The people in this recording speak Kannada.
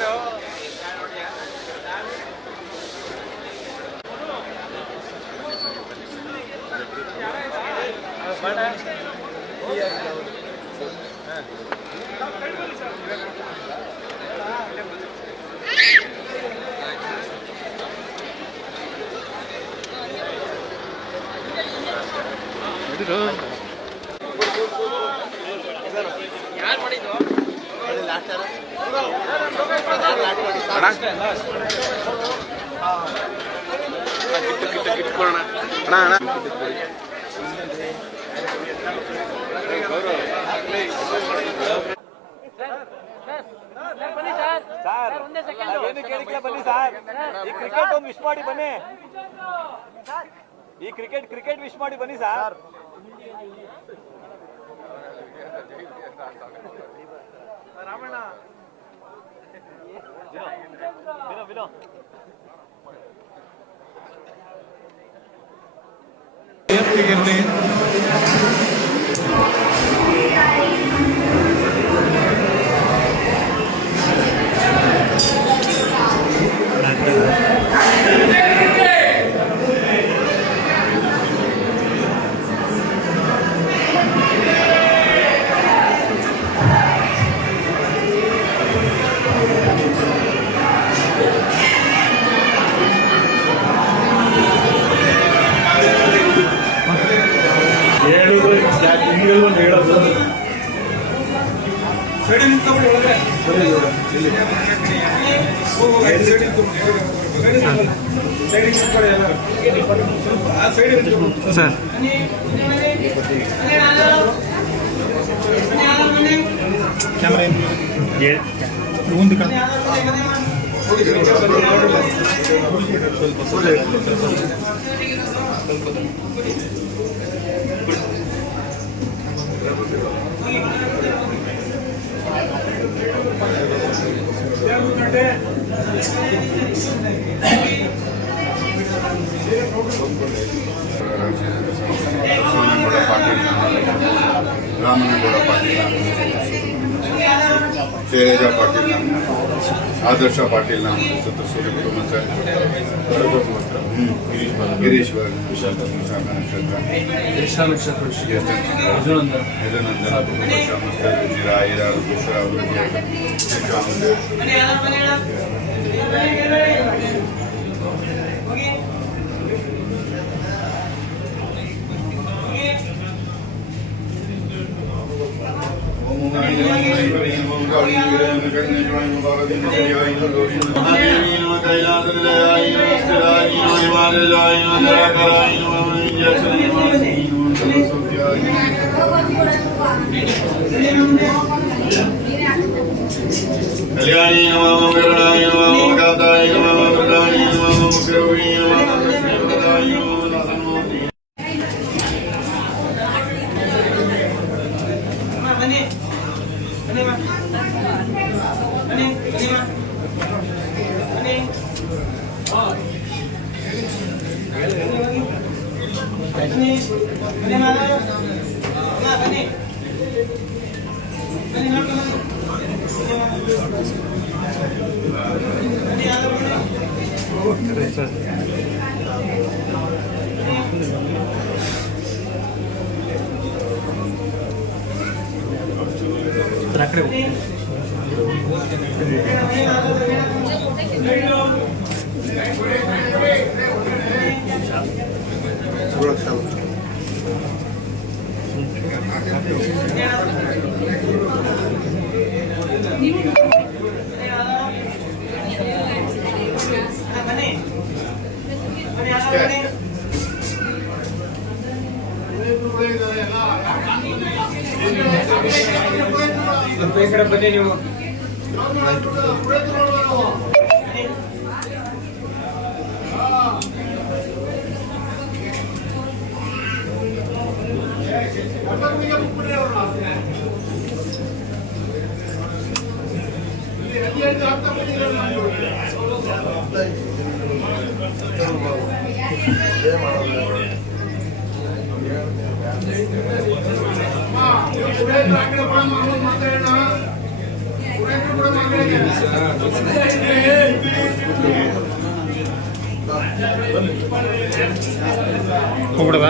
ಯಾರು ಮಾಡಿದ್ದು ಬನ್ನಿ ಸರ್, ಈ ಕ್ರಿಕೆಟ್ ಒಂದು ವಿಶ್ ಮಾಡಿ ಬನ್ನಿ. ಈ ಕ್ರಿಕೆಟ್ ವಿಶ್ ಮಾಡಿ ಬನ್ನಿ ಸರ್. ರಾಮಣ್ಣ ವಿನೋ ಸರ್ ಕ್ಯಾಮ್ರಾ ಮುಂದೆ ರಾಮನಗೌಡ ಪಾಟೀಲ್, ಶೈಲಜಾ ಪಾಟೀಲ್, ಆದರ್ಶ ಪಾಟೀಲ್, ಗಿರೀಶ್ ನಕ್ಷತ್ರ, कल्याणी नमः गरुडाय नमः काताय नमः प्रदाय नमः मुख्यरूपिणे नमः लक्ष्मीप्रदाय नमः दासन्मूर्ति बने बने बने बने बने हां बने बने माला ना बने बने ना बने ನೀವು ಹೋಗ್ಬಿಡದ